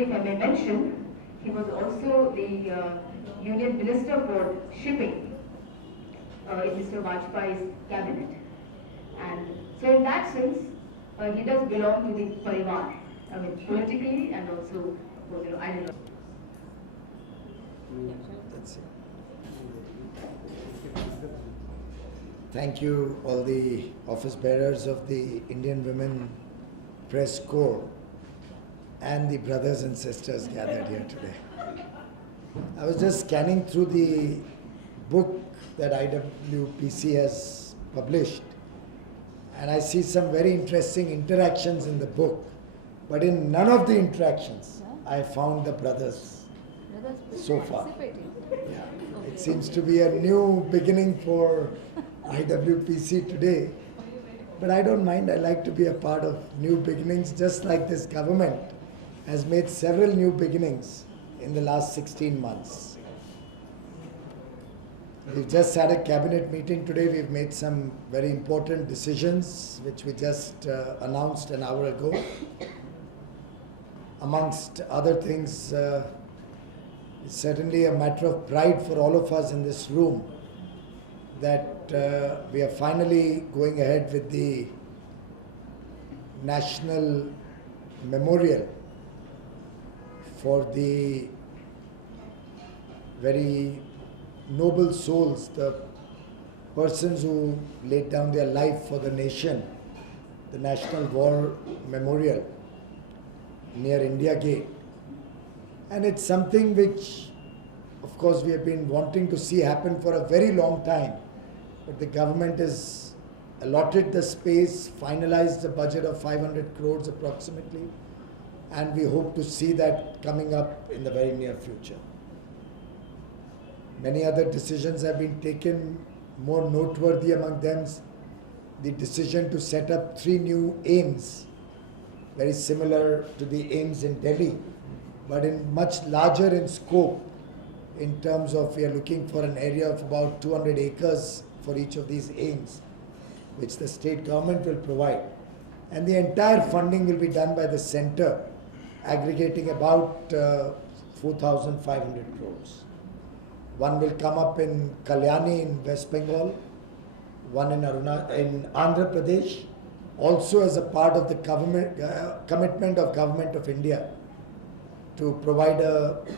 way, if I may mention, he was also the Union Minister for Shipping in Mr. Vajpayee's cabinet. And so in that sense, he does belong to the Parivar, I mean politically and also ideologically. That's it. Thank you, all the office bearers of the Indian Women Press Corps and the brothers and sisters gathered here today. I was just scanning through the book that IWPC has published, and I see some very interesting interactions in the book, but in none of the interactions I found the brothers so far. Yeah. It seems to be a new beginning for IWPC today, but I don't mind. I like to be a part of new beginnings, just like this government has made several new beginnings in the last 16 months. We've just had a cabinet meeting today. We've made some very important decisions, which we just announced an hour ago. Amongst other things, it's certainly a matter of pride for all of us in this room that we are finally going ahead with the national memorial for the very noble souls, the persons who laid down their life for the nation, the National War Memorial near India Gate. And it's something which, of course, we have been wanting to see happen for a very long time. But the government has allotted the space, finalized the budget of 500 crores approximately, and we hope to see that coming up in the very near future. Many other decisions have been taken. More noteworthy among them, the decision to set up 3 new AIIMS, very similar to the AIIMS in Delhi, but in much larger in scope, in terms of we are looking for an area of about 200 acres for each of these AIIMS, which the state government will provide. And the entire funding will be done by the center, aggregating about 4,500 crores. One will come up in Kalyani in West Bengal, one in Andhra Pradesh, also as a part of the commitment of Government of India to provide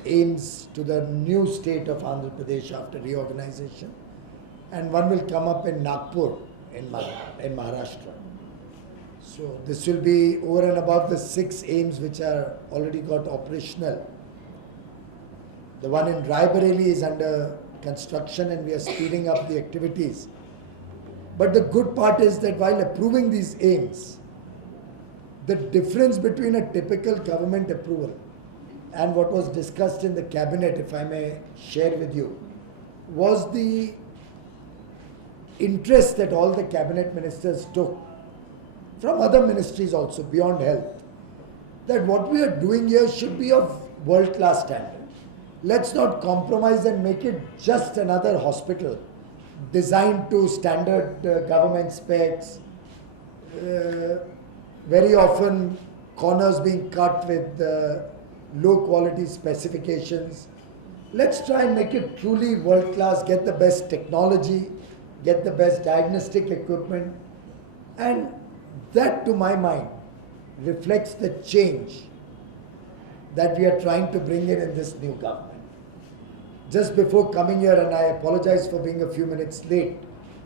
AIIMS to the new state of Andhra Pradesh after reorganization. And one will come up in Nagpur in Maharashtra. So this will be over and above the 6 AIIMS which are already got operational. The one in Raebareli is under construction and we are speeding up the activities. But the good part is that while approving these AIIMS, the difference between a typical government approval and what was discussed in the cabinet, if I may share with you, was the interest that all the cabinet ministers took from other ministries also beyond health, that what we are doing here should be of world-class standard. Let's not compromise and make it just another hospital designed to standard government specs, very often corners being cut with low quality specifications. Let's try and make it truly world class, get the best technology, get the best diagnostic equipment, and that to my mind reflects the change that we are trying to bring in this new government. Just before coming here, and I apologize for being a few minutes late,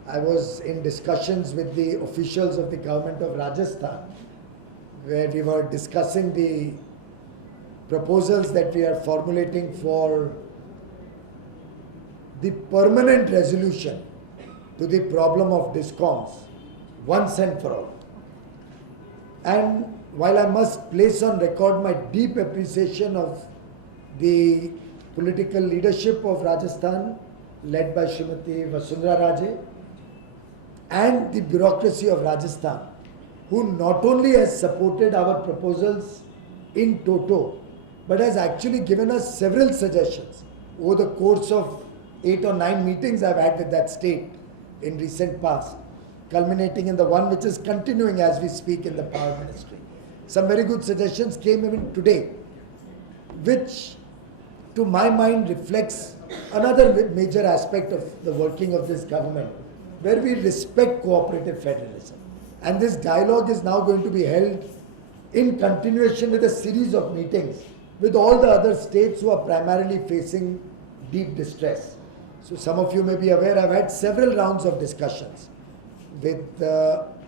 I was in discussions with the officials of the government of Rajasthan, where we were discussing the proposals that we are formulating for the permanent resolution to the problem of DISCOMs once and for all. And while I must place on record my deep appreciation of the political leadership of Rajasthan, led by Srimati Vasundhara Raje, and the bureaucracy of Rajasthan, who not only has supported our proposals in toto, but has actually given us several suggestions over the course of 8 or 9 meetings I've had with that state in recent past, culminating in the one which is continuing as we speak in the Power Ministry. Some very good suggestions came even today. which to my mind reflects another major aspect of the working of this government, where we respect cooperative federalism. And this dialogue is now going to be held in continuation with a series of meetings with all the other states who are primarily facing deep distress. So some of you may be aware, I've had several rounds of discussions with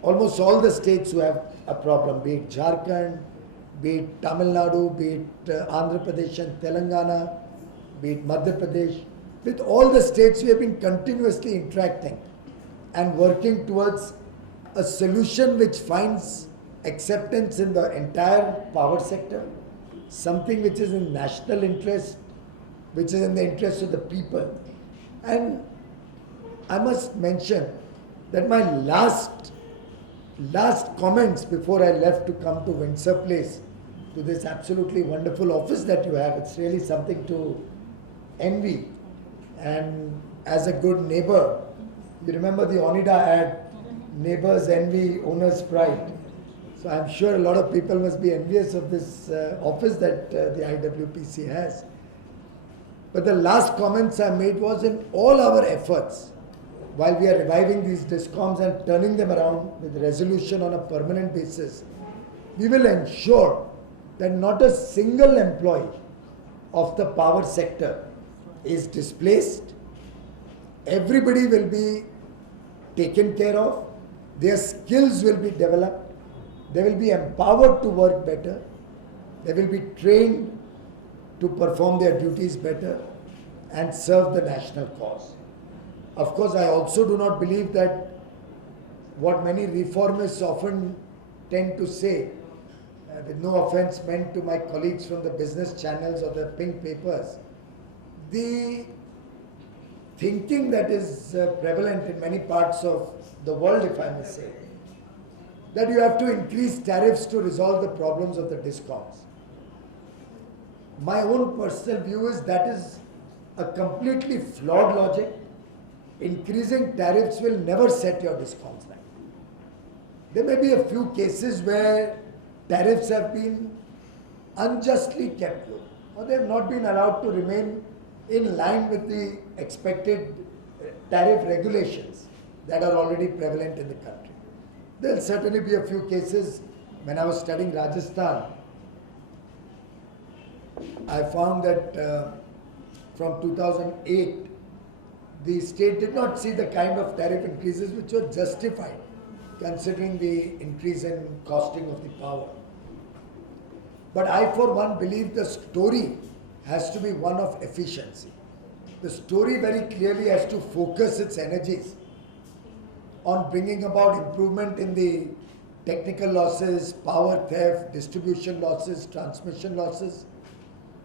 almost all the states who have a problem, be it Jharkhand, be it Tamil Nadu, be it Andhra Pradesh and Telangana, be it Madhya Pradesh. With all the states we have been continuously interacting and working towards a solution which finds acceptance in the entire power sector, something which is in national interest, which is in the interest of the people. And I must mention that my last comments before I left to come to Windsor Place, to this absolutely wonderful office that you have, it's really something to envy. And as a good neighbor, you remember the Onida ad, neighbors envy, owners pride. So I'm sure a lot of people must be envious of this office that the IWPC has. But the last comments I made was, in all our efforts, while we are reviving these DISCOMs and turning them around with resolution on a permanent basis, we will ensure that not a single employee of the power sector is displaced. Everybody will be taken care of. Their skills will be developed. They will be empowered to work better. They will be trained to perform their duties better and serve the national cause. Of course, I also do not believe that what many reformists often tend to say, with no offense meant to my colleagues from the business channels or the pink papers, the thinking that is prevalent in many parts of the world, if I may say, that you have to increase tariffs to resolve the problems of the DISCOMs. My own personal view is that is a completely flawed logic. Increasing tariffs will never set your DISCOMs right. There may be a few cases where tariffs have been unjustly kept low, or they have not been allowed to remain in line with the expected tariff regulations that are already prevalent in the country. There will certainly be a few cases. When I was studying Rajasthan, I found that from 2008, the state did not see the kind of tariff increases which were justified, considering the increase in costing of the power. But I, for one, believe the story has to be one of efficiency. The story very clearly has to focus its energies on bringing about improvement in the technical losses, power theft, distribution losses, transmission losses.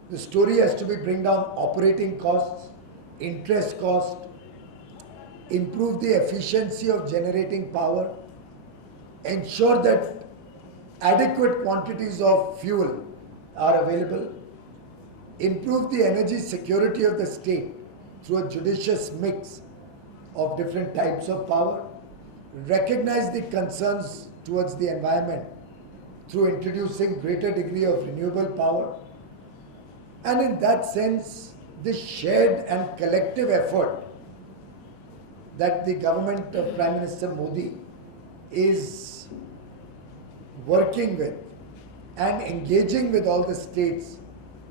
The story has to be bring down operating costs, interest cost, improve the efficiency of generating power, ensure that adequate quantities of fuel are available, improve the energy security of the state through a judicious mix of different types of power, recognize the concerns towards the environment through introducing greater degree of renewable power, and in that sense, this shared and collective effort that the government of Prime Minister Modi is working with and engaging with all the states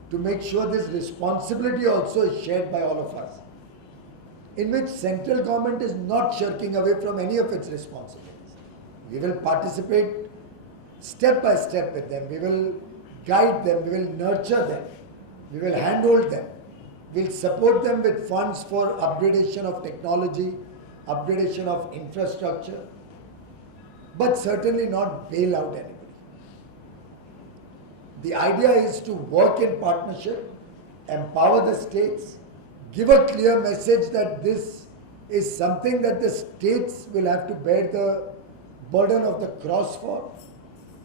to make sure this responsibility also is shared by all of us, in which central government is not shirking away from any of its responsibilities. We will participate step by step with them. We will guide them. We will nurture them. We will handhold them. We will support them with funds for upgradation of technology, upgradation of infrastructure, but certainly not bail out anybody. The idea is to work in partnership, empower the states, give a clear message that this is something that the states will have to bear the burden of the cross for,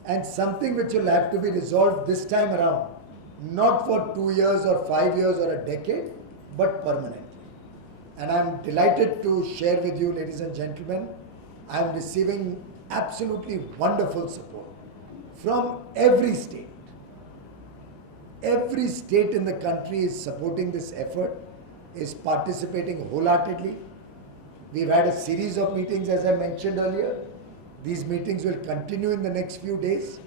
and something which will have to be resolved this time around, not for 2 years or 5 years or a decade, but permanently. And I am delighted to share with you, ladies and gentlemen, I am receiving absolutely wonderful support from every state. Every state in the country is supporting this effort, is participating wholeheartedly. We've had a series of meetings, as I mentioned earlier. These meetings will continue in the next few days,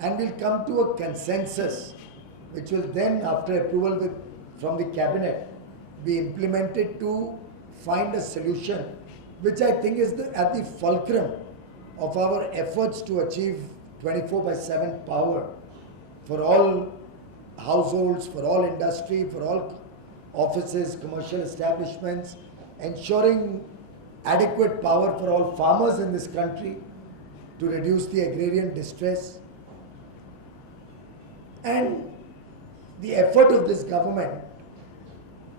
and we'll come to a consensus, which will then, after approval from the cabinet, be implemented to find a solution, which I think is at the fulcrum of our efforts to achieve 24/7 power for all households, for all industry, for all offices, commercial establishments, ensuring adequate power for all farmers in this country to reduce the agrarian distress. And the effort of this government,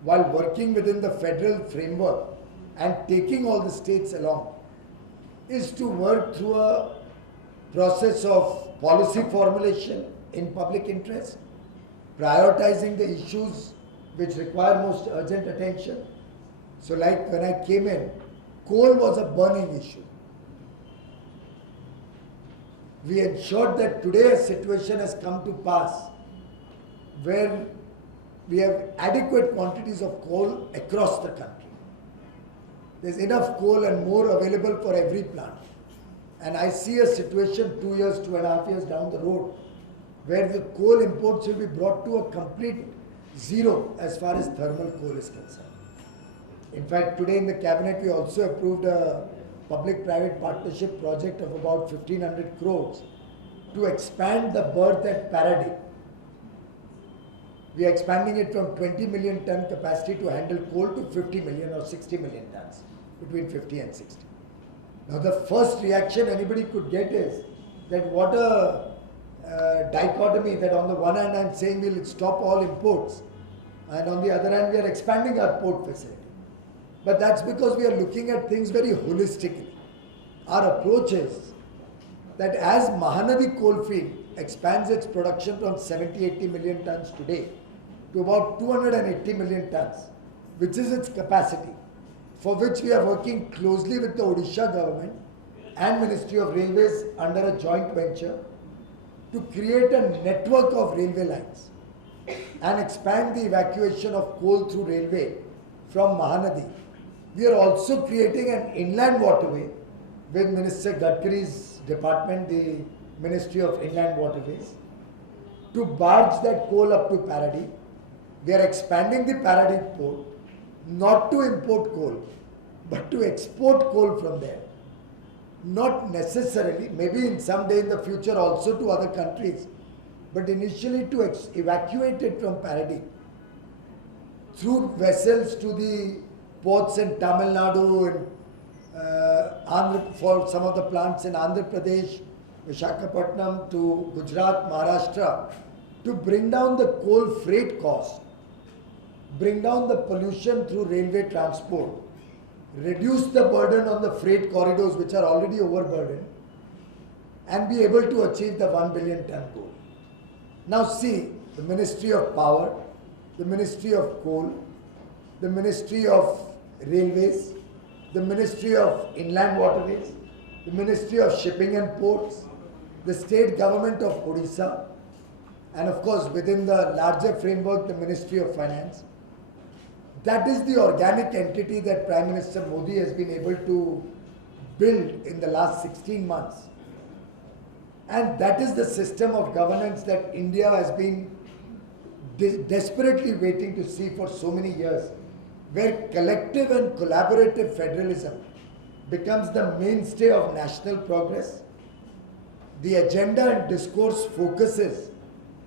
while working within the federal framework and taking all the states along, is to work through a process of policy formulation in public interest, prioritizing the issues which require most urgent attention. So like when I came in, coal was a burning issue. We ensured that today a situation has come to pass where we have adequate quantities of coal across the country. There's enough coal and more available for every plant. And I see a situation 2 years, 2.5 years down the road where the coal imports will be brought to a complete zero as far as thermal coal is concerned. In fact, today in the cabinet we also approved a public-private partnership project of about 1,500 crores to expand the berth at Paradip. We are expanding it from 20 million ton capacity to handle coal to 50 million or 60 million tons, between 50 and 60. Now the first reaction anybody could get is that what a dichotomy, that on the one hand I'm saying we'll stop all imports and on the other hand we are expanding our port facility. But that's because we are looking at things very holistically. Our approach is that as Mahanadi coalfield expands its production from 70-80 million tons today to about 280 million tons, which is its capacity, for which we are working closely with the Odisha government and Ministry of Railways under a joint venture to create a network of railway lines and expand the evacuation of coal through railway from Mahanadi. We are also creating an inland waterway with Minister Gadkari's department, the Ministry of Inland Waterways, to barge that coal up to Paradip. We are expanding the Paradip port not to import coal, but to export coal from there. Not necessarily, maybe in some day in the future also to other countries, but initially to evacuate it from Paradip through vessels to the ports in Tamil Nadu and for some of the plants in Andhra Pradesh, Visakhapatnam, to Gujarat, Maharashtra, to bring down the coal freight cost, bring down the pollution through railway transport, reduce the burden on the freight corridors which are already overburdened, and be able to achieve the 1 billion ton goal. Now see, the Ministry of Power, the Ministry of Coal, the Ministry of Railways, the Ministry of Inland Waterways, the Ministry of Shipping and Ports, the State Government of Odisha, and of course within the larger framework, the Ministry of Finance. That is the organic entity that Prime Minister Modi has been able to build in the last 16 months. And that is the system of governance that India has been desperately waiting to see for so many years, where collective and collaborative federalism becomes the mainstay of national progress. The agenda and discourse focuses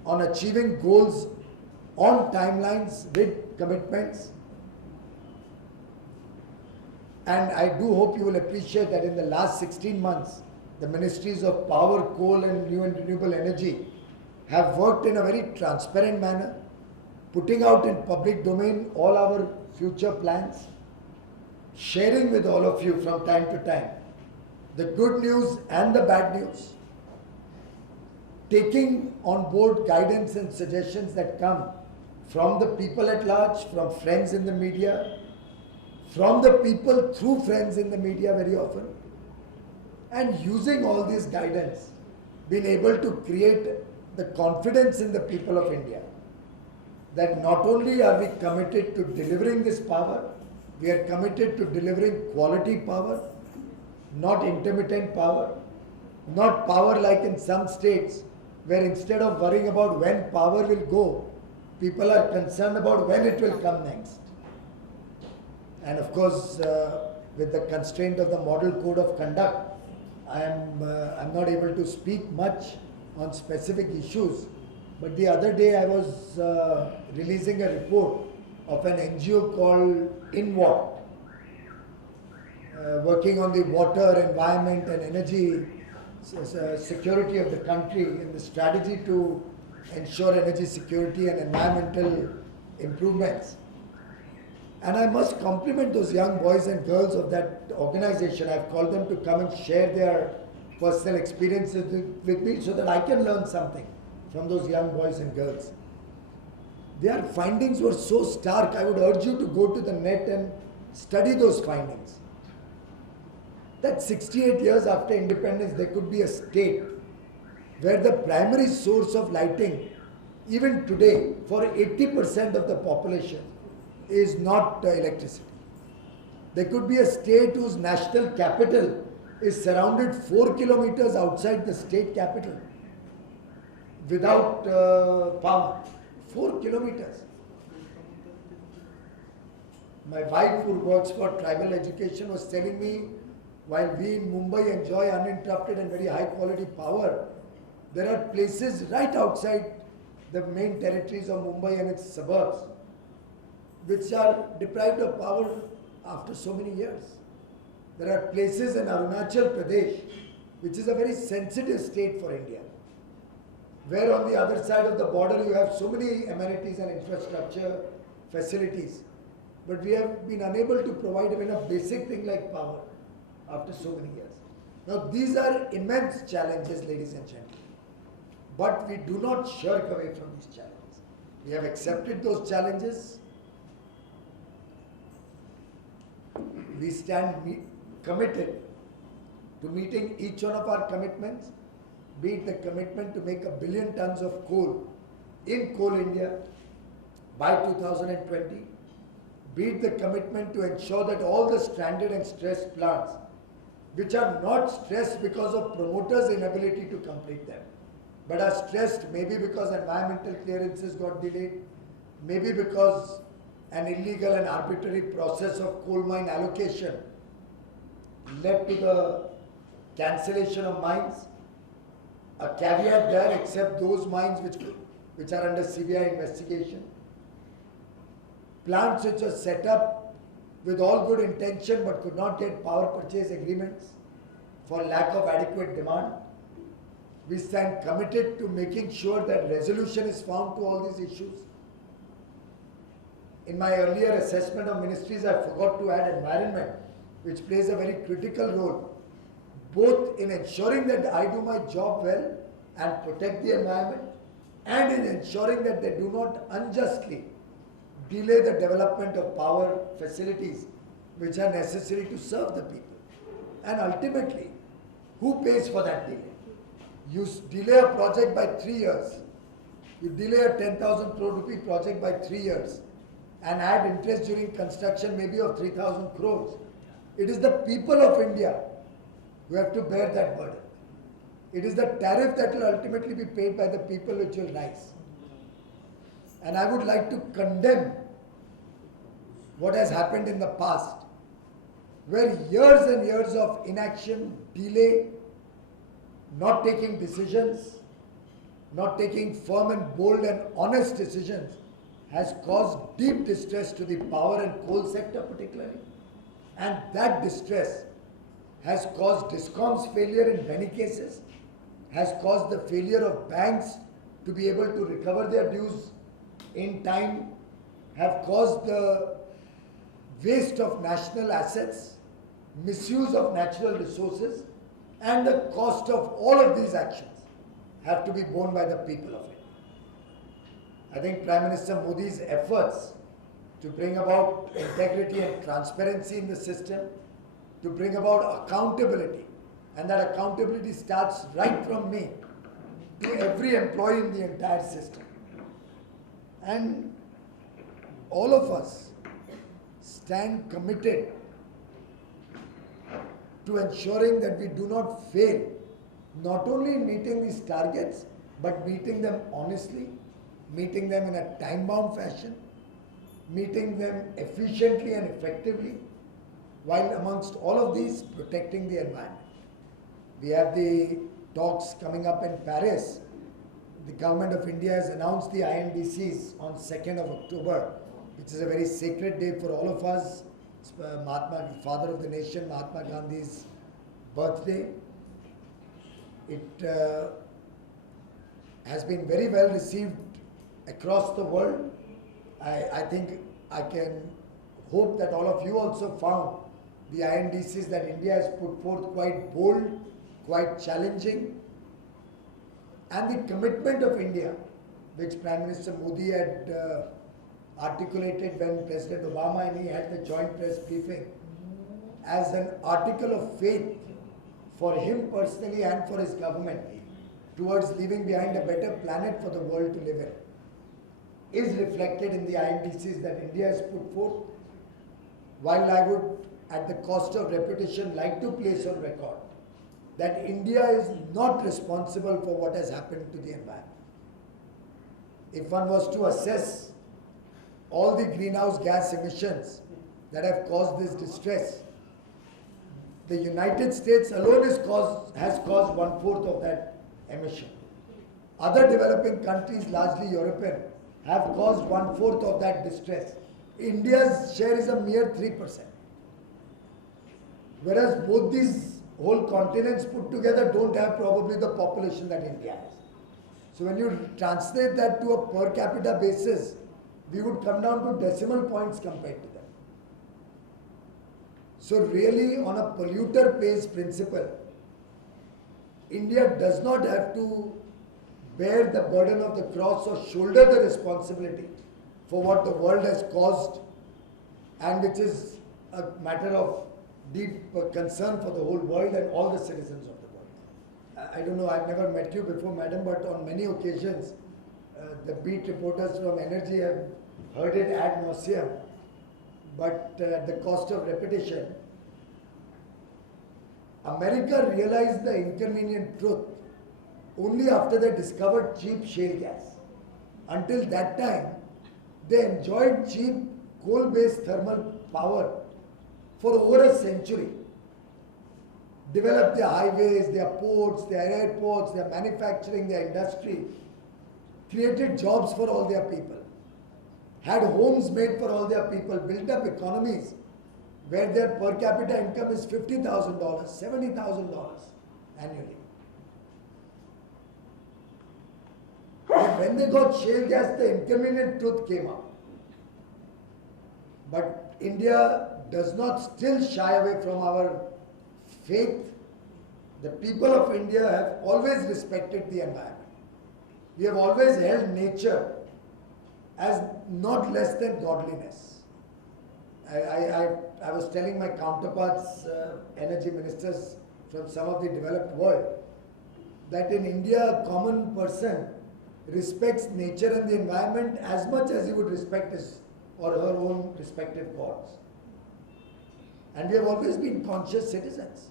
on achieving goals on timelines with commitments. And I do hope you will appreciate that in the last 16 months, the Ministries of Power, Coal and New and Renewable Energy have worked in a very transparent manner, putting out in public domain all our future plans, sharing with all of you from time to time the good news and the bad news, taking on board guidance and suggestions that come from the people at large, from friends in the media, from the people through friends in the media very often, and using all this guidance, being able to create the confidence in the people of India that not only are we committed to delivering this power, we are committed to delivering quality power, not intermittent power, not power like in some states where instead of worrying about when power will go, people are concerned about when it will come next. And of course, with the constraint of the model code of conduct, I'm not able to speak much on specific issues. But the other day I was releasing a report of an NGO called INWAT, working on the water, environment and energy security of the country in the strategy to ensure energy security and environmental improvements. And I must compliment those young boys and girls of that organization. I've called them to come and share their personal experiences with me so that I can learn something from those young boys and girls. Their findings were so stark, I would urge you to go to the net and study those findings. That 68 years after independence, there could be a state where the primary source of lighting, even today, for 80% of the population, is not electricity. There could be a state whose national capital is surrounded 4 kilometers outside the state capital without power. 4 kilometers. My wife, who works for tribal education, was telling me, while we in Mumbai enjoy uninterrupted and very high quality power, there are places right outside the main territories of Mumbai and its suburbs which are deprived of power after so many years. There are places in Arunachal Pradesh, which is a very sensitive state for India, where on the other side of the border you have so many amenities and infrastructure facilities, but we have been unable to provide even a basic thing like power after so many years. Now these are immense challenges, ladies and gentlemen, but we do not shirk away from these challenges. We have accepted those challenges. We stand committed to meeting each one of our commitments, be it the commitment to make 1 billion tons of coal in Coal India by 2020, be it the commitment to ensure that all the stranded and stressed plants, which are not stressed because of promoters' inability to complete them, but are stressed maybe because environmental clearances got delayed, maybe because an illegal and arbitrary process of coal mine allocation led to the cancellation of mines. A caveat there, except those mines which are under CBI investigation. Plants which were set up with all good intention but could not get power purchase agreements for lack of adequate demand. We stand committed to making sure that resolution is found to all these issues. In my earlier assessment of ministries, I forgot to add environment, which plays a very critical role, both in ensuring that I do my job well and protect the environment, and in ensuring that they do not unjustly delay the development of power facilities which are necessary to serve the people. And ultimately, who pays for that delay? You delay a project by 3 years, you delay a 10,000 crore rupee project by 3 years, and add interest during construction maybe of 3,000 crores. It is the people of India who have to bear that burden. It is the tariff that will ultimately be paid by the people which will rise. And I would like to condemn what has happened in the past, where years and years of inaction, delay, not taking decisions, not taking firm and bold and honest decisions has caused deep distress to the power and coal sector particularly. And that distress has caused DISCOM's failure in many cases, has caused the failure of banks to be able to recover their dues in time, have caused the waste of national assets, misuse of natural resources, and the cost of all of these actions have to be borne by the people of India. I think Prime Minister Modi's efforts to bring about integrity and transparency in the system, to bring about accountability, and that accountability starts right from me to every employee in the entire system. And all of us stand committed to ensuring that we do not fail, not only in meeting these targets, but meeting them honestly, meeting them in a time-bound fashion, meeting them efficiently and effectively, while amongst all of these, protecting the environment. We have the talks coming up in Paris. The government of India has announced the INDCs on 2nd of October, which is a very sacred day for all of us. It's Mahatma, father of the nation, Mahatma Gandhi's birthday. It has been very well received across the world. I think I can hope that all of you also found the INDCs that India has put forth quite bold, quite challenging, and the commitment of India, which Prime Minister Modi had articulated when President Obama and he had the joint press briefing, as an article of faith for him personally and for his government towards leaving behind a better planet for the world to live in, is reflected in the INDCs that India has put forth. While I would, at the cost of repetition, like to place on record that India is not responsible for what has happened to the environment. If one was to assess all the greenhouse gas emissions that have caused this distress, the United States alone has caused 1/4 of that emission. Other developing countries, largely European, have caused 1/4 of that distress. India's share is a mere 3%. Whereas both these whole continents put together don't have probably the population that India has. So when you translate that to a per capita basis, we would come down to decimal points compared to them. So really, on a polluter pays principle, India does not have to bear the burden of the cross or shoulder the responsibility for what the world has caused, and which is a matter of deep concern for the whole world and all the citizens of the world. I don't know, I've never met you before, madam, but on many occasions, the beat reporters from Energy have heard it ad nauseum, but at the cost of repetition, America realized the inconvenient truth only after they discovered cheap shale gas. Until that time, they enjoyed cheap coal-based thermal power for over a century. Developed their highways, their ports, their airports, their manufacturing, their industry, created jobs for all their people, had homes made for all their people, built up economies where their per capita income is $50,000, $70,000 annually. But when they got shale gas, the inconvenient truth came up. But India does not still shy away from our faith. The people of India have always respected the environment. We have always held nature as not less than godliness. I was telling my counterparts, energy ministers from some of the developed world, that in India a common person respects nature and the environment as much as he would respect his or her own respective gods. And we have always been conscious citizens.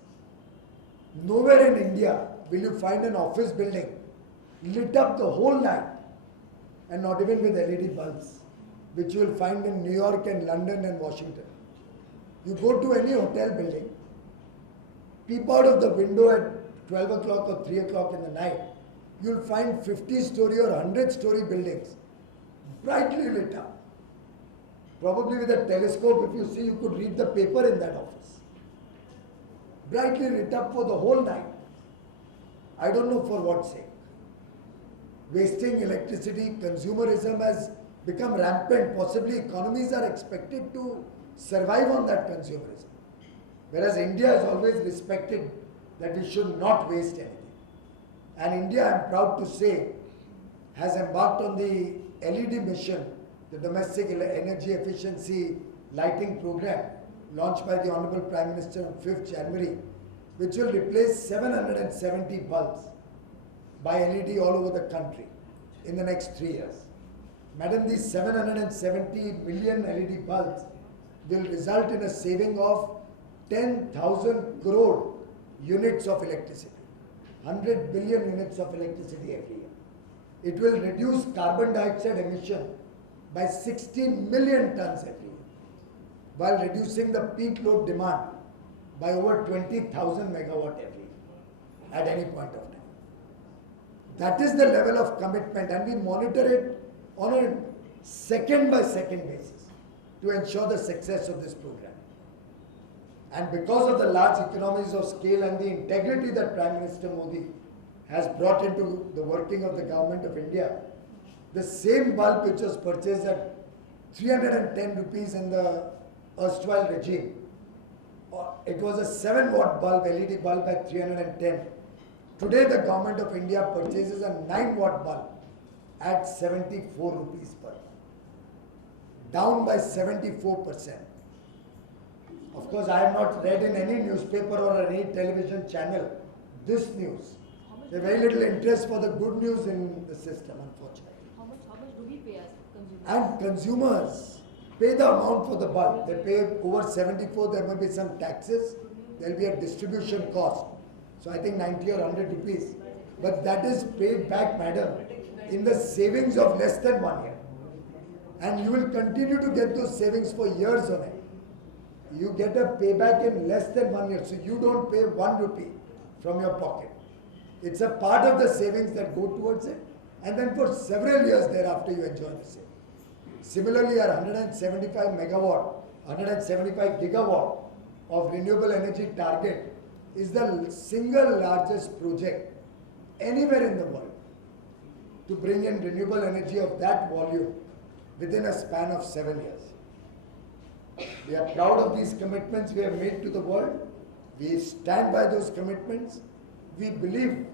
Nowhere in India will you find an office building lit up the whole night, and not even with LED bulbs, which you will find in New York and London and Washington. You go to any hotel building, peep out of the window at 12 o'clock or 3 o'clock in the night, you will find 50-story or 100-story buildings brightly lit up. Probably with a telescope, if you see, you could read the paper in that office. Brightly lit up for the whole night. I don't know for what sake. Wasting electricity, consumerism has become rampant. Possibly economies are expected to survive on that consumerism. Whereas India has always respected that we should not waste anything. And India, I am proud to say, has embarked on the LED mission, the Domestic Energy Efficiency Lighting Program, launched by the Honorable Prime Minister on 5th January, which will replace 770 bulbs by LED all over the country in the next 3 years. Madam, these 770 million LED bulbs will result in a saving of 10,000 crore units of electricity. 100 billion units of electricity every year. It will reduce carbon dioxide emission by 16 million tons every year, while reducing the peak load demand by over 20,000 megawatt every year at any point of time. That is the level of commitment, and we monitor it on a second by second basis to ensure the success of this program. And because of the large economies of scale and the integrity that Prime Minister Modi has brought into the working of the government of India, the same bulb which was purchased at 310 rupees in the erstwhile regime, it was a 7-watt bulb, LED bulb at 310. Today the government of India purchases a 9-watt bulb at 74 rupees per, down by 74%. Of course, I have not read in any newspaper or any television channel this news. There's very little interest for the good news in the system, unfortunately. How much do we pay as consumers? And consumers pay the amount for the bulb. They pay over 74, there may be some taxes, there will be a distribution cost. So I think 90 or 100 rupees. But that is paid back, madam, in the savings of less than 1 year. And you will continue to get those savings for years on it. You get a payback in less than 1 year. So you don't pay 1 rupee from your pocket. It's a part of the savings that go towards it. And then for several years thereafter you enjoy the same. Similarly, our 175 megawatt, 175 gigawatt of renewable energy target is the single largest project anywhere in the world to bring in renewable energy of that volume within a span of 7 years. We are proud of these commitments we have made to the world. We stand by those commitments. We believe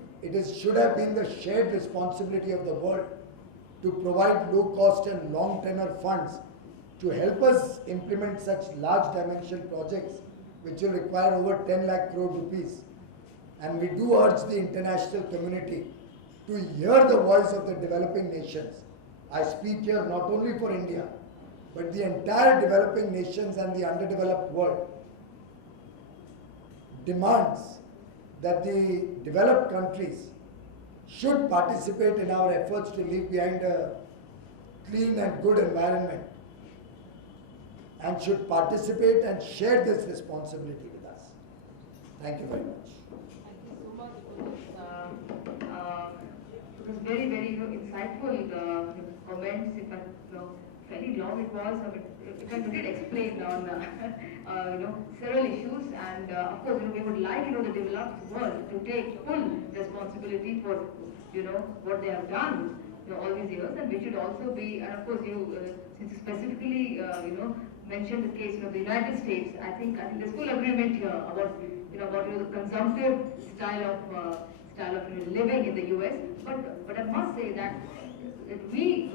should have been the shared responsibility of the world to provide low cost and long tenor funds to help us implement such large dimension projects which will require over 10 lakh crore rupees. And we do urge the international community to hear the voice of the developing nations. I speak here not only for India, but the entire developing nations and the underdeveloped world demands that the developed countries should participate in our efforts to leave behind a clean and good environment, and should participate and share this responsibility with us. Thank you very much. Thank you so much for this. It was very, very insightful comments. In fact, fairly long it was. It did explain on several issues, and of course, we would like the developed world to take full responsibility for what they have done all these years, and we should also be. And of course, since you specifically mentioned the case of the United States, I think there's full agreement here about the consumptive style of living in the US. But I must say that we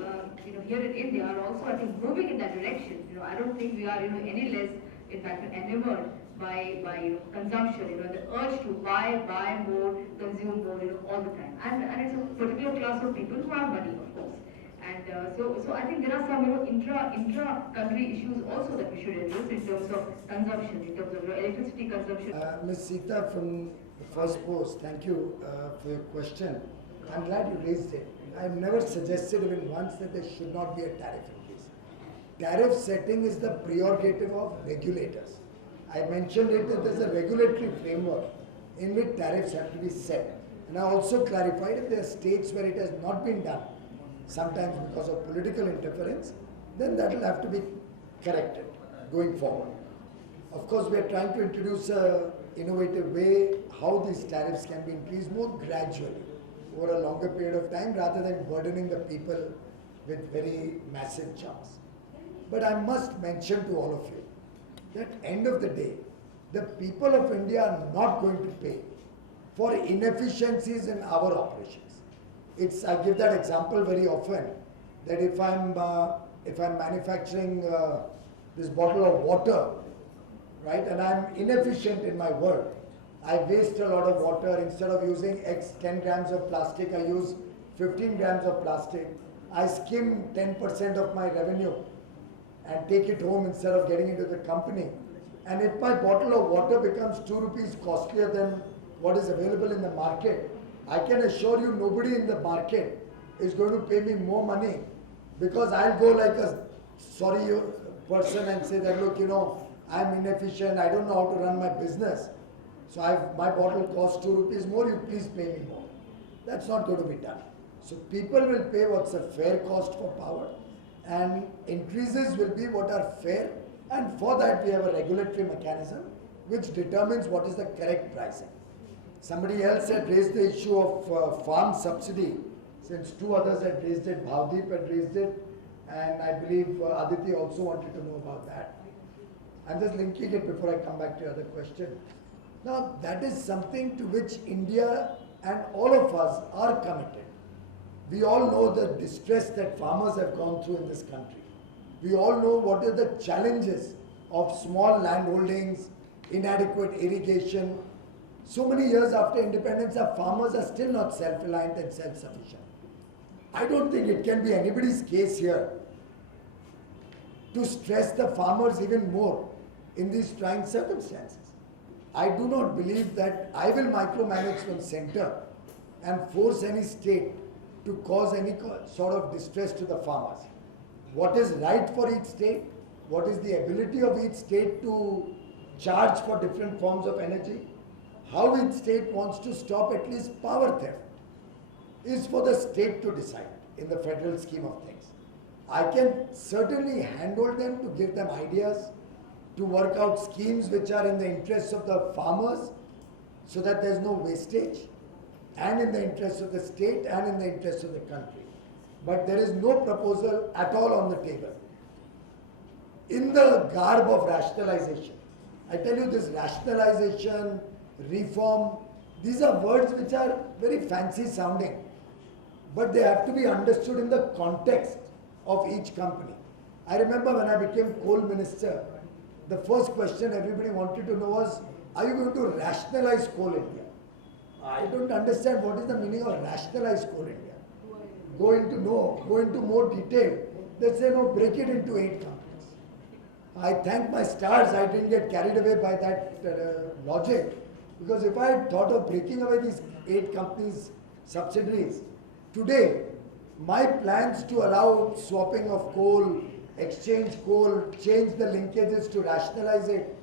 here in India are also, I think, moving in that direction. I don't think we are any less, in fact, enamored by consumption. The urge to buy more, consume more, all the time. And it's a particular class of people who have money, of course. And so I think there are some intra-country issues also that we should address in terms of consumption, in terms of electricity consumption. Ms. Sita from the first post, thank you for your question. I'm glad you raised it. I've never suggested even once that there should not be a tariff increase. Tariff setting is the prerogative of regulators. I mentioned it that there's a regulatory framework in which tariffs have to be set. And I also clarified if there are states where it has not been done, sometimes because of political interference, then that will have to be corrected going forward. Of course, we are trying to introduce an innovative way how these tariffs can be increased more gradually over a longer period of time rather than burdening the people with very massive jumps. But I must mention to all of you that end of the day, the people of India are not going to pay for inefficiencies in our operations. I give that example very often, that if I'm manufacturing this bottle of water, right, and I'm inefficient in my work, I waste a lot of water. Instead of using 10 grams of plastic, I use 15 grams of plastic. I skim 10% of my revenue and take it home instead of getting into the company. And if my bottle of water becomes 2 rupees costlier than what is available in the market, I can assure you nobody in the market is going to pay me more money, because I'll go like a sorry person and say that, look, I'm inefficient, I don't know how to run my business. So my bottle costs 2 rupees more, you please pay me more. That's not going to be done. So people will pay what's a fair cost for power, and increases will be what are fair, and for that we have a regulatory mechanism which determines what is the correct pricing. Somebody else had raised the issue of farm subsidy, since two others had raised it, Bhavdeep had raised it, and I believe Aditi also wanted to know about that. I'm just linking it before I come back to your other question. Now, that is something to which India and all of us are committed. We all know the distress that farmers have gone through in this country. We all know what are the challenges of small landholdings, inadequate irrigation. So many years after independence, our farmers are still not self-reliant and self-sufficient. I don't think it can be anybody's case here to stress the farmers even more in these trying circumstances. I do not believe that I will micromanage from center and force any state to cause any sort of distress to the farmers. What is right for each state, what is the ability of each state to charge for different forms of energy, how each state wants to stop at least power theft, is for the state to decide in the federal scheme of things. I can certainly handle them to give them ideas, to work out schemes which are in the interests of the farmers so that there is no wastage, and in the interests of the state and in the interests of the country. But there is no proposal at all on the table. In the garb of rationalization, I tell you, this rationalization, reform, these are words which are very fancy sounding, but they have to be understood in the context of each company. I remember when I became coal minister, the first question everybody wanted to know was, are you going to rationalize Coal India? I don't understand what is the meaning of rationalize Coal India. Go into more detail. They say, no, break it into 8 companies. I thank my stars I didn't get carried away by that logic, because if I had thought of breaking away these 8 companies' subsidiaries, today my plans to allow swapping of coal, exchange coal, change the linkages to rationalize it,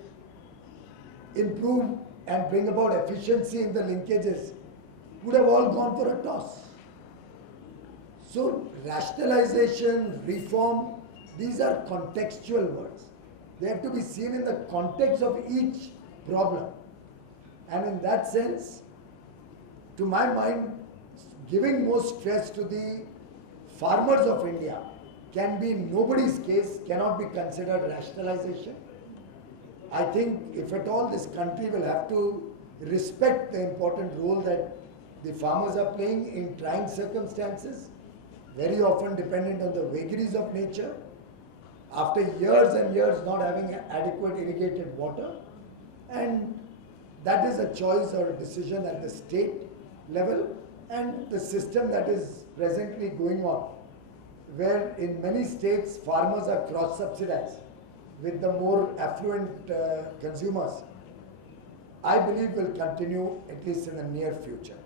improve and bring about efficiency in the linkages would have all gone for a toss. So rationalization, reform, these are contextual words. They have to be seen in the context of each problem. And in that sense, to my mind, giving more stress to the farmers of India can be in nobody's case, cannot be considered rationalization. I think if at all this country will have to respect the important role that the farmers are playing in trying circumstances, very often dependent on the vagaries of nature, after years and years not having adequate irrigated water, and that is a choice or a decision at the state level and the system that is presently going on, where in many states farmers are cross-subsidized with the more affluent consumers, I believe will continue at least in the near future.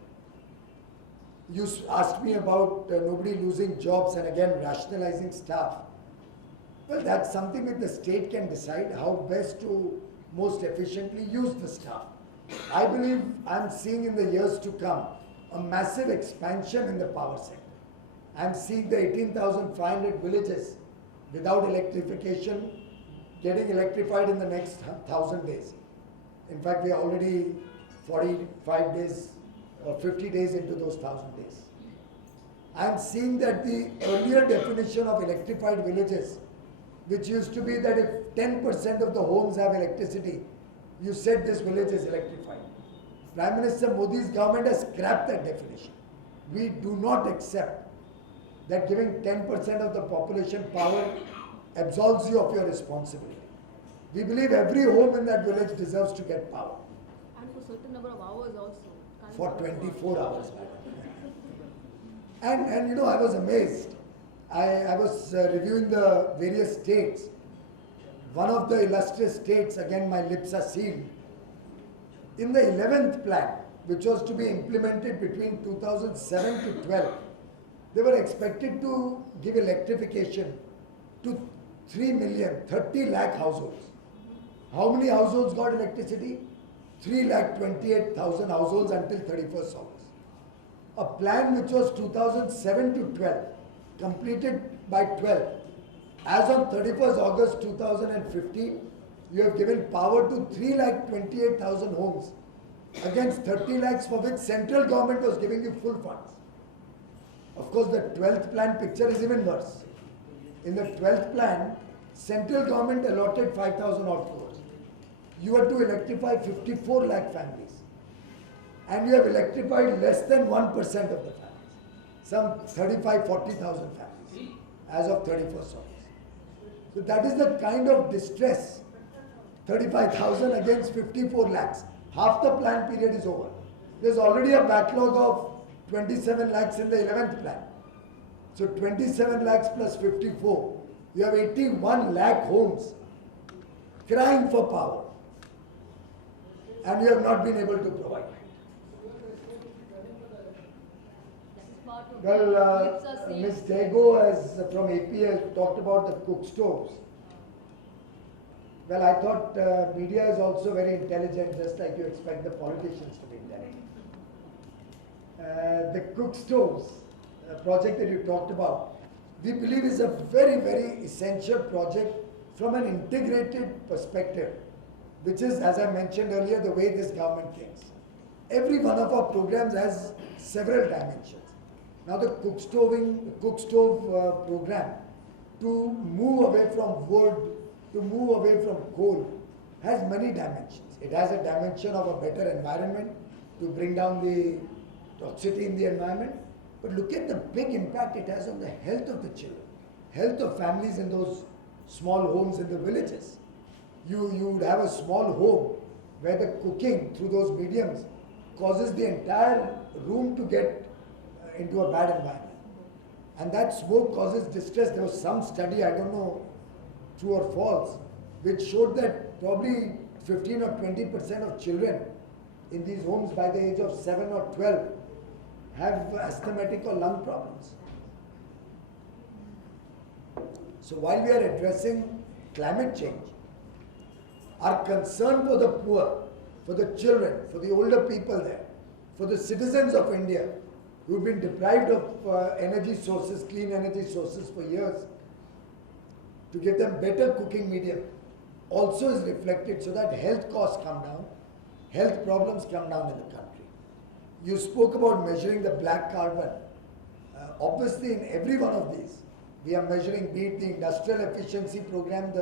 You asked me about nobody losing jobs and again rationalizing staff. Well, that's something that the state can decide how best to most efficiently use the staff. I believe I'm seeing in the years to come a massive expansion in the power sector. I'm seeing the 18,500 villages without electrification getting electrified in the next 1,000 days. In fact, we are already 45 days or 50 days into those 1,000 days. I'm seeing that the earlier definition of electrified villages, which used to be that if 10% of the homes have electricity, you said this village is electrified. Prime Minister Modi's government has scrapped that definition. We do not accept that giving 10% of the population power absolves you of your responsibility. We believe every home in that village deserves to get power. And for certain number of hours also. For 24 hours. And I was amazed I was reviewing the various states. One of the illustrious states, again my lips are sealed, in the 11th plan, which was to be implemented between 2007 to 12, they were expected to give electrification to 3 million, 30 lakh households. How many households got electricity? 3,28,000 households until 31st August. A plan which was 2007 to 12, completed by 12. As on 31st August 2015, you have given power to 3,28,000 homes against 30 lakhs for which central government was giving you full funds. Of course, the 12th plan picture is even worse. In the 12th plan, central government allotted 5,000 odd crores. You were to electrify 54 lakh families. And you have electrified less than 1% of the families. Some 35, 40,000 families as of 31st August. So that is the kind of distress. 35,000 against 54 lakhs. Half the plan period is over. There's already a backlog of 27 lakhs in the 11th plan. So 27 lakhs plus 54. You have 81 lakh homes crying for power. And you have not been able to provide. Well, Ms. Dego has, from AP has talked about the cook stoves. Well, I thought media is also very intelligent, just like you expect the politicians to be intelligent. The cook stoves project that you talked about, we believe is a very, very essential project from an integrated perspective, which is, as I mentioned earlier, the way this government thinks. Every one of our programs has several dimensions. Now the cook stove program, to move away from wood, to move away from coal, has many dimensions. It has a dimension of a better environment, to bring down the toxicity in the environment. But look at the big impact it has on the health of the children, health of families in those small homes in the villages. You would have a small home where the cooking through those mediums causes the entire room to get into a bad environment. And that smoke causes distress. There was some study, I don't know true or false, which showed that probably 15 or 20% of children in these homes by the age of 7 or 12 have asthmatic or lung problems. So while we are addressing climate change, our concern for the poor, for the children, for the older people there, for the citizens of India who've been deprived of energy sources, clean energy sources for years, to give them better cooking medium also is reflected so that health costs come down, health problems come down in the country. You spoke about measuring the black carbon. Obviously in every one of these, we are measuring, be it the industrial efficiency program,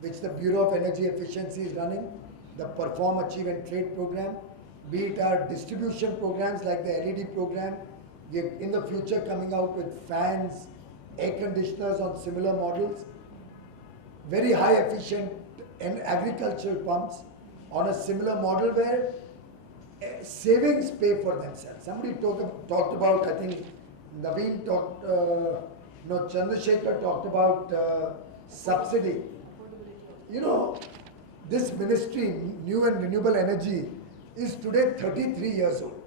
which the Bureau of Energy Efficiency is running, the Perform, Achieve and Trade program, be it our distribution programs like the LED program. We are in the future coming out with fans, air conditioners on similar models, very high efficient and agricultural pumps on a similar model where savings pay for themselves. Somebody talked about, I think Naveen talked, Chandrasekhar talked about subsidy. You know, this ministry, New and Renewable Energy, is today 33 years old.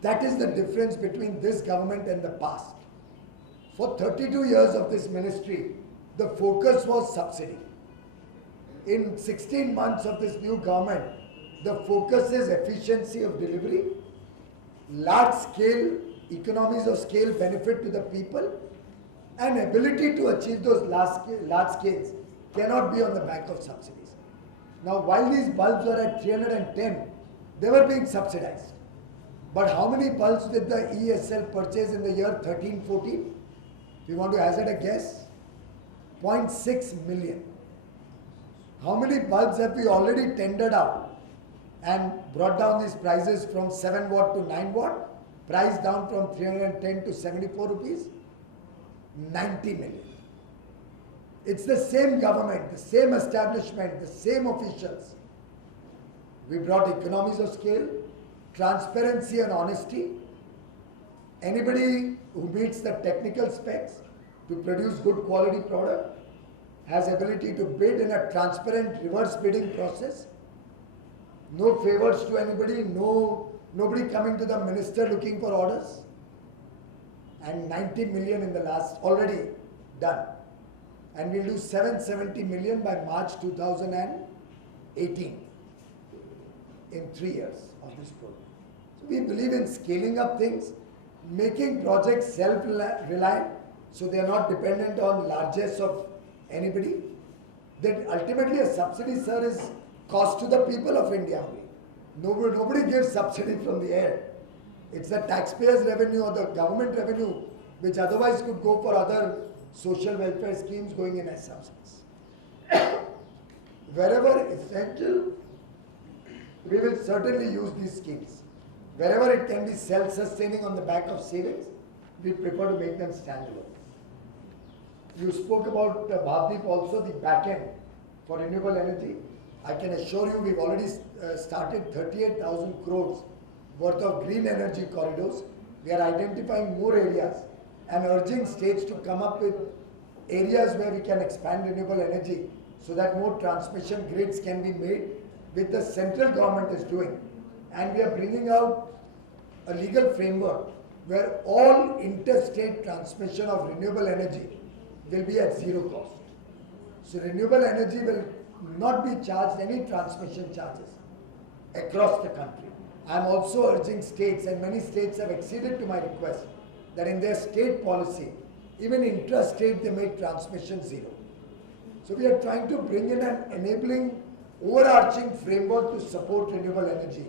That is the difference between this government and the past. For 32 years of this ministry, the focus was subsidy. In 16 months of this new government, the focus is efficiency of delivery, large scale, economies of scale benefit to the people, and ability to achieve those large scales cannot be on the back of subsidies. Now, while these bulbs were at 310, they were being subsidized. But how many bulbs did the ESL purchase in the year 13-14? We want to hazard a guess? 0.6 million. How many bulbs have we already tendered out and brought down these prices from 7 watt to 9 watt? Price down from 310 to 74 rupees? 90 million. It's the same government, the same establishment, the same officials. We brought economies of scale, transparency and honesty, Anybody who meets the technical specs to produce good quality product has ability to bid in a transparent reverse bidding process. No favors to anybody, nobody coming to the minister looking for orders. And 90 million in the last, already done. And we'll do 770 million by March 2018 in 3 years of this program. So we believe in scaling up things, making projects self-reliant, so they are not dependent on largesse of anybody. That ultimately a subsidy, sir, is cost to the people of India only. Nobody gives subsidy from the air. It's the taxpayers' revenue or the government revenue which otherwise could go for other social welfare schemes going in as subsidies. Wherever essential, we will certainly use these schemes. Wherever it can be self-sustaining on the back of savings, we prefer to make them standalone. You spoke about Bhavdeep also, the back end for renewable energy. I can assure you we've already started 38,000 crores worth of green energy corridors. We are identifying more areas and urging states to come up with areas where we can expand renewable energy so that more transmission grids can be made, which the central government is doing. And we are bringing out a legal framework where all interstate transmission of renewable energy will be at zero cost. So renewable energy will not be charged any transmission charges across the country. I am also urging states, and many states have acceded to my request, that in their state policy, even intra-state they make transmission zero. So we are trying to bring in an enabling, overarching framework to support renewable energy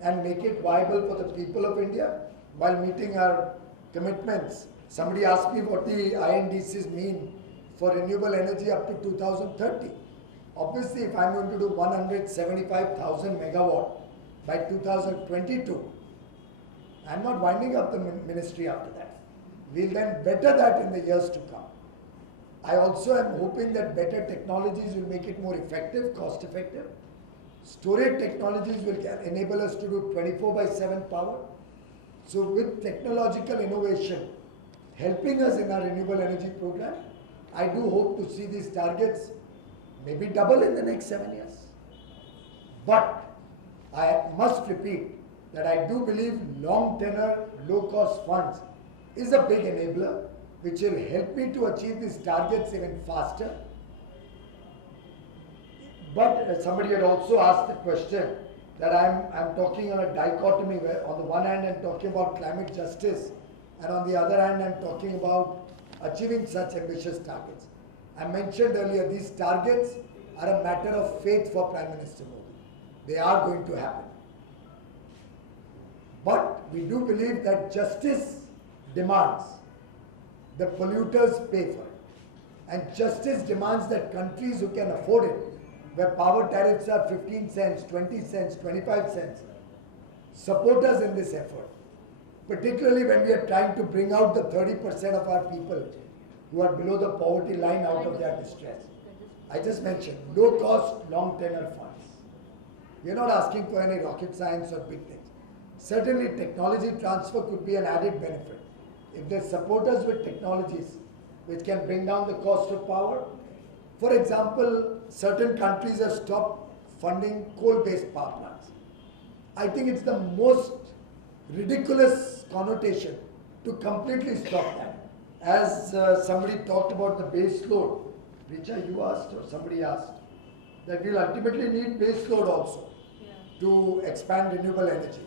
and make it viable for the people of India while meeting our commitments. Somebody asked me what the INDCs mean for renewable energy up to 2030. Obviously, if I'm going to do 175,000 megawatt by 2022, I'm not winding up the ministry after that. We'll then better that in the years to come. I also am hoping that better technologies will make it more effective, cost effective. Storage technologies will enable us to do 24/7 power. So with technological innovation helping us in our renewable energy program, I do hope to see these targets maybe double in the next 7 years. But I must repeat that I do believe long tenor, low cost funds is a big enabler which will help me to achieve these targets even faster. But somebody had also asked the question that I'm talking on a dichotomy where on the one hand I'm talking about climate justice and on the other hand I'm talking about achieving such ambitious targets. I mentioned earlier these targets are a matter of faith for Prime Minister Modi. They are going to happen. But we do believe that justice demands the polluters pay for it. And justice demands that countries who can afford it, where power tariffs are 15 cents, 20 cents, 25 cents, support us in this effort. Particularly when we are trying to bring out the 30% of our people who are below the poverty line out of their distress. I just mentioned low cost, long tenor funds. We are not asking for any rocket science or big things. Certainly technology transfer could be an added benefit. If they support us with technologies which can bring down the cost of power. For example, certain countries have stopped funding coal-based power plants. I think it's the most ridiculous connotation to completely stop that. As somebody talked about the base load, Richa, you asked or somebody asked, that we'll ultimately need base load also to expand renewable energy.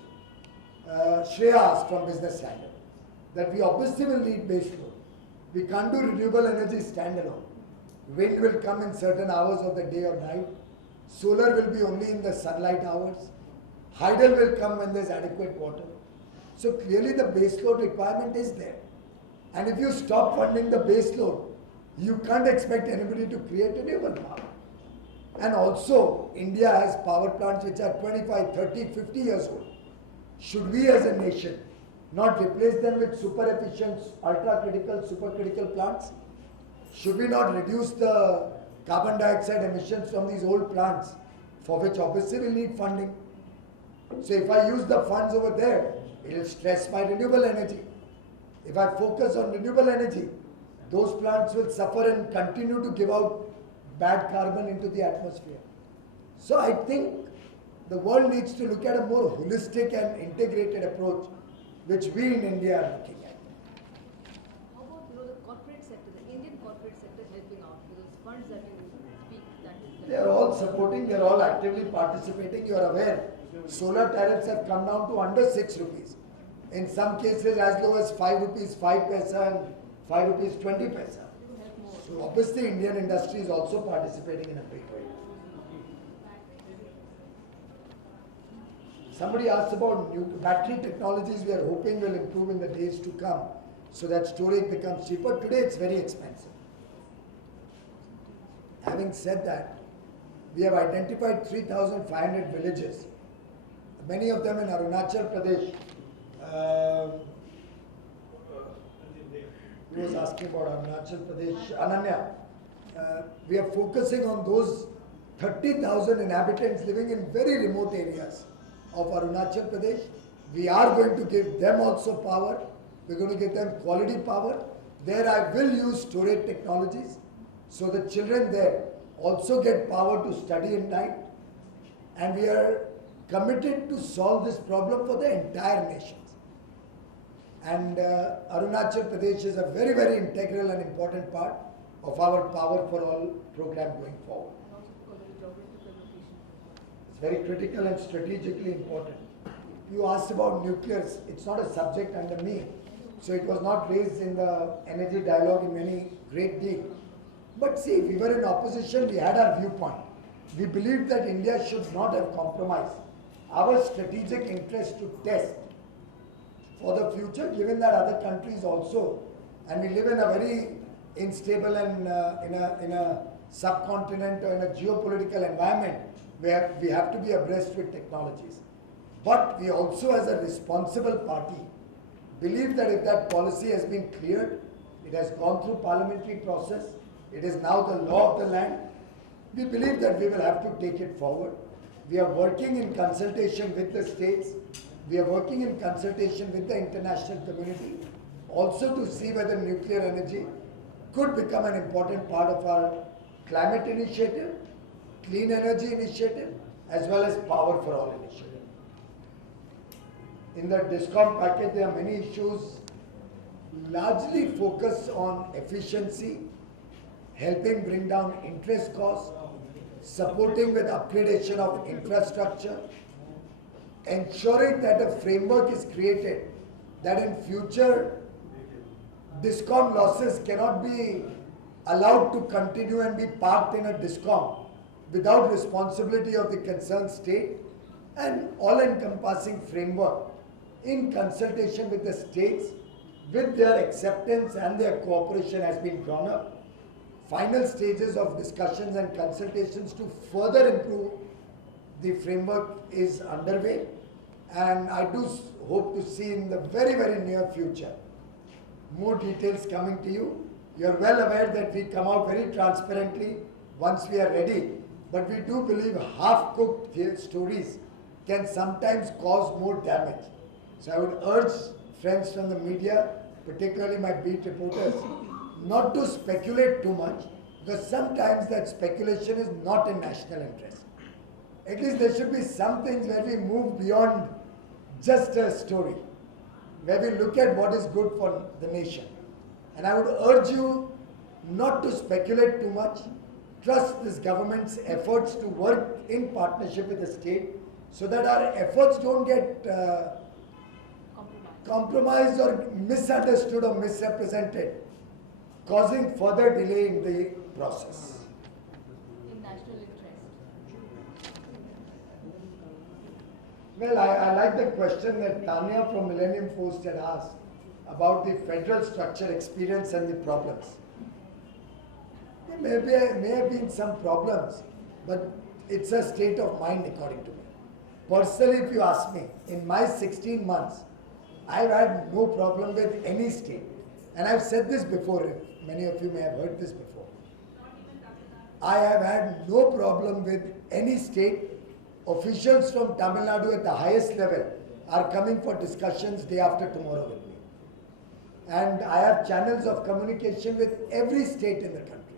Shreya asked from Business Standard that we obviously will need base load. We can't do renewable energy standalone. Wind will come in certain hours of the day or night. Solar will be only in the sunlight hours. Hydel will come when there's adequate water. So clearly the base load requirement is there. And if you stop funding the base load, you can't expect anybody to create renewable power. And also, India has power plants which are 25, 30, 50 years old. Should we as a nation not replace them with super efficient, ultra critical, supercritical plants? Should we not reduce the carbon dioxide emissions from these old plants, for which obviously we need funding? So if I use the funds over there, it will stress my renewable energy. If I focus on renewable energy, those plants will suffer and continue to give out bad carbon into the atmosphere. So I think the world needs to look at a more holistic and integrated approach, which we in India are looking at. How about the corporate sector, the Indian corporate sector helping out with those funds that you speak? They are all supporting, they are all actively participating. You are aware, solar tariffs have come down to under 6 rupees. In some cases as low as 5 rupees 5 paisa and 5 rupees 20 paisa. So obviously Indian industry is also participating in a big way. Somebody asked about new battery technologies we are hoping will improve in the days to come so that storage becomes cheaper. Today it's very expensive. Having said that, we have identified 3,500 villages, many of them in Arunachal Pradesh. Who was asking about Arunachal Pradesh? Ananya. We are focusing on those 30,000 inhabitants living in very remote areas of Arunachal Pradesh. We are going to give them also power. We're going to give them quality power. There I will use storage technologies so the children there also get power to study in night. And we are committed to solve this problem for the entire nations. And Arunachal Pradesh is a very, very integral and important part of our Power for All program going forward. And also because of the geographical location. It's very critical and strategically important. You asked about nuclear. It's not a subject under me. So it was not raised in the energy dialogue in any great deal. But see, we were in opposition, we had our viewpoint. We believed that India should not have compromised our strategic interest to test for the future, given that other countries also, and we live in a very unstable and in a subcontinent or in a geopolitical environment where we have to be abreast with technologies. But we also, as a responsible party, believe that if that policy has been cleared, it has gone through parliamentary process, it is now the law of the land, we believe that we will have to take it forward. We are working in consultation with the states, we are working in consultation with the international community, also to see whether nuclear energy could become an important part of our climate initiative, clean energy initiative, as well as power for all initiative. In the DISCOM package, there are many issues largely focused on efficiency, helping bring down interest costs, supporting with upgradation of infrastructure, ensuring that a framework is created that in future DISCOM losses cannot be allowed to continue and be parked in a DISCOM without responsibility of the concerned state, and all-encompassing framework in consultation with the states, with their acceptance and their cooperation has been drawn up. Final stages of discussions and consultations to further improve the framework is underway, and I do hope to see in the very, very near future more details coming to you. You are well aware that we come out very transparently once we are ready, but we do believe half-cooked stories can sometimes cause more damage. So I would urge friends from the media, particularly my beat reporters, not to speculate too much, because sometimes that speculation is not in national interest. At least there should be some things where we move beyond just a story, where we look at what is good for the nation. And I would urge you not to speculate too much. Trust this government's efforts to work in partnership with the state so that our efforts don't get compromised or misunderstood or misrepresented, causing further delay in the process. In national interest. Well, I like the question that Tanya from Millennium Post had asked about the federal structure experience and the problems. There may have been some problems, but it's a state of mind according to me. Personally, if you ask me, in my 16 months, I've had no problem with any state. And I've said this before, many of you may have heard this before. I have had no problem with any state. Officials from Tamil Nadu at the highest level are coming for discussions day after tomorrow with me. And I have channels of communication with every state in the country,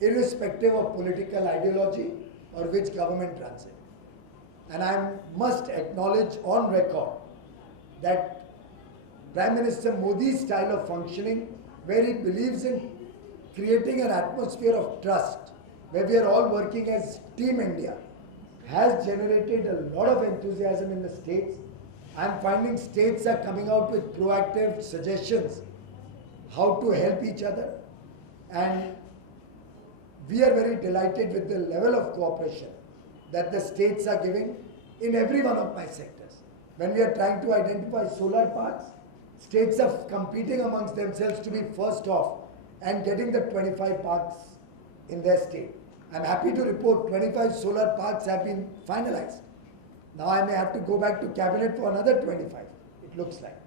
irrespective of political ideology or which government runs it. And I must acknowledge on record that Prime Minister Modi's style of functioning, where he believes in creating an atmosphere of trust, where we are all working as Team India, has generated a lot of enthusiasm in the states. I'm finding states are coming out with proactive suggestions how to help each other, and we are very delighted with the level of cooperation that the states are giving in every one of my sectors. When we are trying to identify solar parks, states are competing amongst themselves to be first off and getting the 25 parks in their state. I'm happy to report 25 solar parks have been finalized. Now I may have to go back to cabinet for another 25, it looks like.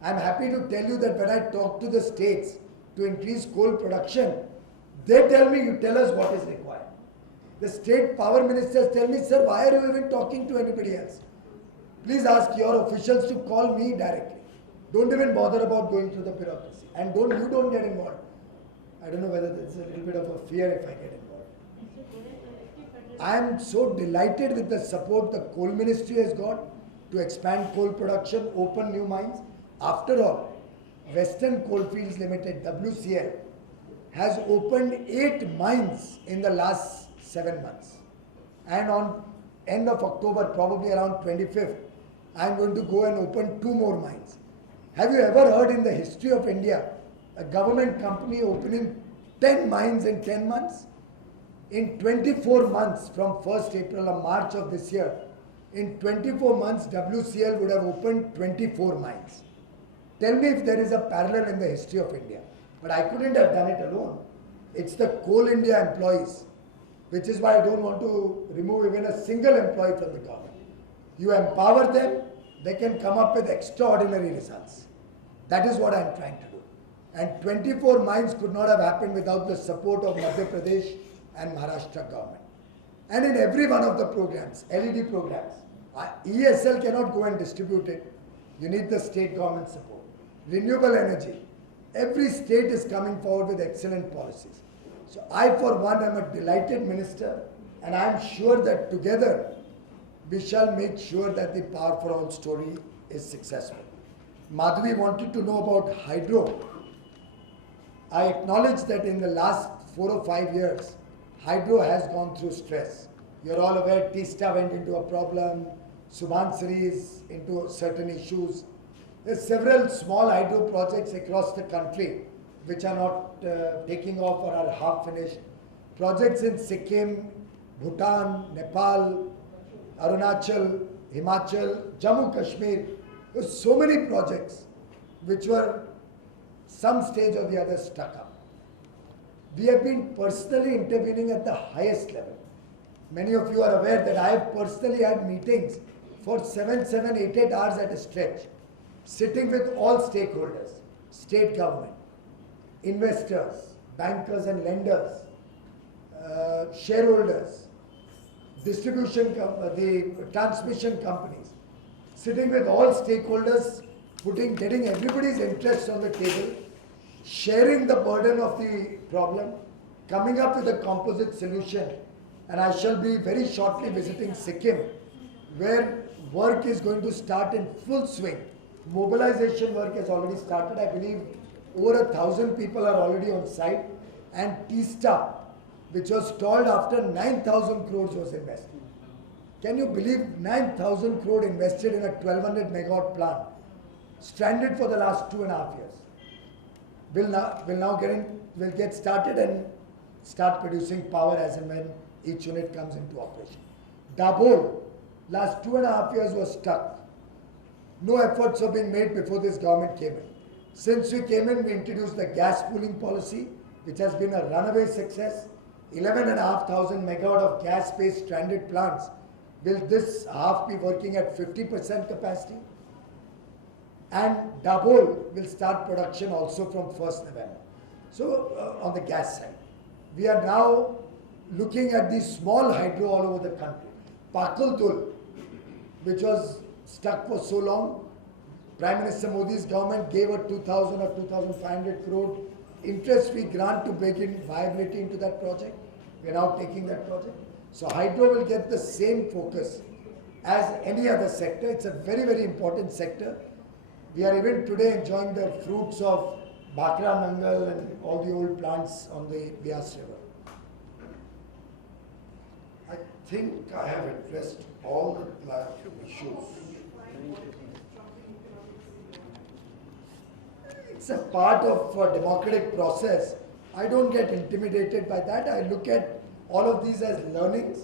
I'm happy to tell you that when I talk to the states to increase coal production, they tell me, you tell us what is required. The state power ministers tell me, sir, why are you even talking to anybody else? Please ask your officials to call me directly. Don't even bother about going through the bureaucracy. And you don't get involved. I don't know whether there's a little bit of a fear if I get involved. I am so delighted with the support the coal ministry has got to expand coal production, open new mines. After all, Western Coalfields Limited, WCL, has opened 8 mines in the last 7 months. And on end of October, probably around 25th, I am going to go and open 2 more mines. Have you ever heard in the history of India a government company opening 10 mines in 10 months? In 24 months, from 1st April or March of this year, in 24 months, WCL would have opened 24 mines. Tell me if there is a parallel in the history of India. But I couldn't have done it alone. It's the Coal India employees, which is why I don't want to remove even a single employee from the government. You empower them, they can come up with extraordinary results. That is what I'm trying to do. And 24 mines could not have happened without the support of Madhya Pradesh and Maharashtra government. And in every one of the programs, LED programs, ESL cannot go and distribute it. You need the state government support. Renewable energy. Every state is coming forward with excellent policies. So I, for one, am a delighted minister, and I am sure that together we shall make sure that the Power for All story is successful. Madhavi wanted to know about hydro. I acknowledge that in the last 4 or 5 years, hydro has gone through stress. You're all aware Teesta went into a problem, Subansiri is into certain issues. There's several small hydro projects across the country which are not taking off or are half finished. Projects in Sikkim, Bhutan, Nepal, Arunachal, Himachal, Jammu Kashmir. There's so many projects which were some stage or the other stuck up. We have been personally intervening at the highest level. Many of you are aware that I have personally had meetings for 7, 8 hours at a stretch, sitting with all stakeholders, state government, investors, bankers and lenders, shareholders, the transmission companies, sitting with all stakeholders, getting everybody's interest on the table, sharing the burden of the problem, coming up with a composite solution. And I shall be very shortly visiting Sikkim, where work is going to start in full swing. Mobilization work has already started. I believe over 1,000 people are already on site. And Teesta, which was stalled after 9,000 crores was invested. Can you believe 9,000 crore invested in a 1200 megawatt plant, stranded for the last 2.5 years? Will get started and start producing power as and when each unit comes into operation. Dabhol, last 2.5 years was stuck. No efforts have been made before this government came in. Since we came in, we introduced the gas pooling policy, which has been a runaway success. 11,500 megawatt of gas-based stranded plants. Will this half be working at 50% capacity? And Dabhol will start production also from 1st November. So on the gas side, we are now looking at the small hydro all over the country. Pakultul, which was stuck for so long, Prime Minister Modi's government gave a 2,000 or 2,500 crore interest-free grant to bring in viability into that project. We are now taking that project. So hydro will get the same focus as any other sector. It's a very, very important sector. We are even today enjoying the fruits of Bhakra Nangal and all the old plants on the Bias River. I think I have addressed all the issues. It's a part of a democratic process. I don't get intimidated by that. I look at all of these as learnings.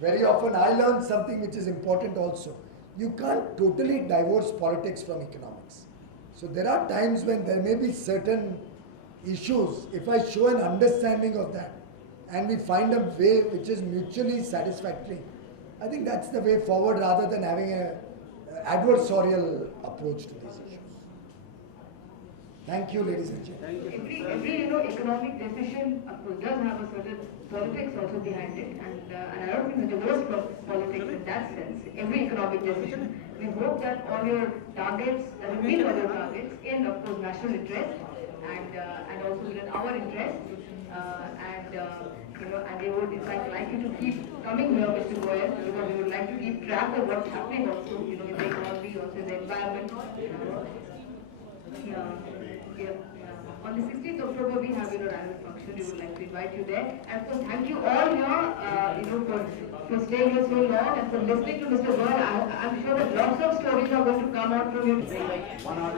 Very often I learn something which is important also. You can't totally divorce politics from economics. So there are times when there may be certain issues. If I show an understanding of that and we find a way which is mutually satisfactory, I think that's the way forward rather than having an adversarial approach to these issues. Thank you, ladies and gentlemen. Every economic decision, of course, does have a certain politics also behind it, and I don't think that there was politics in that sense. Every economic decision, we hope that all your targets, meet all your targets in, of course, national interest and also within our interest, and they would in fact like you to keep coming here, Mr. Goyal, because we would like to keep track of what's happening also, in the economy, also in the environment. On the 16th October, we have your annual function. We would like to invite you there. And so, thank you all here, for staying here so long and for listening to Mr. Goyal. I'm sure that lots of stories are going to come out from you today. One hour.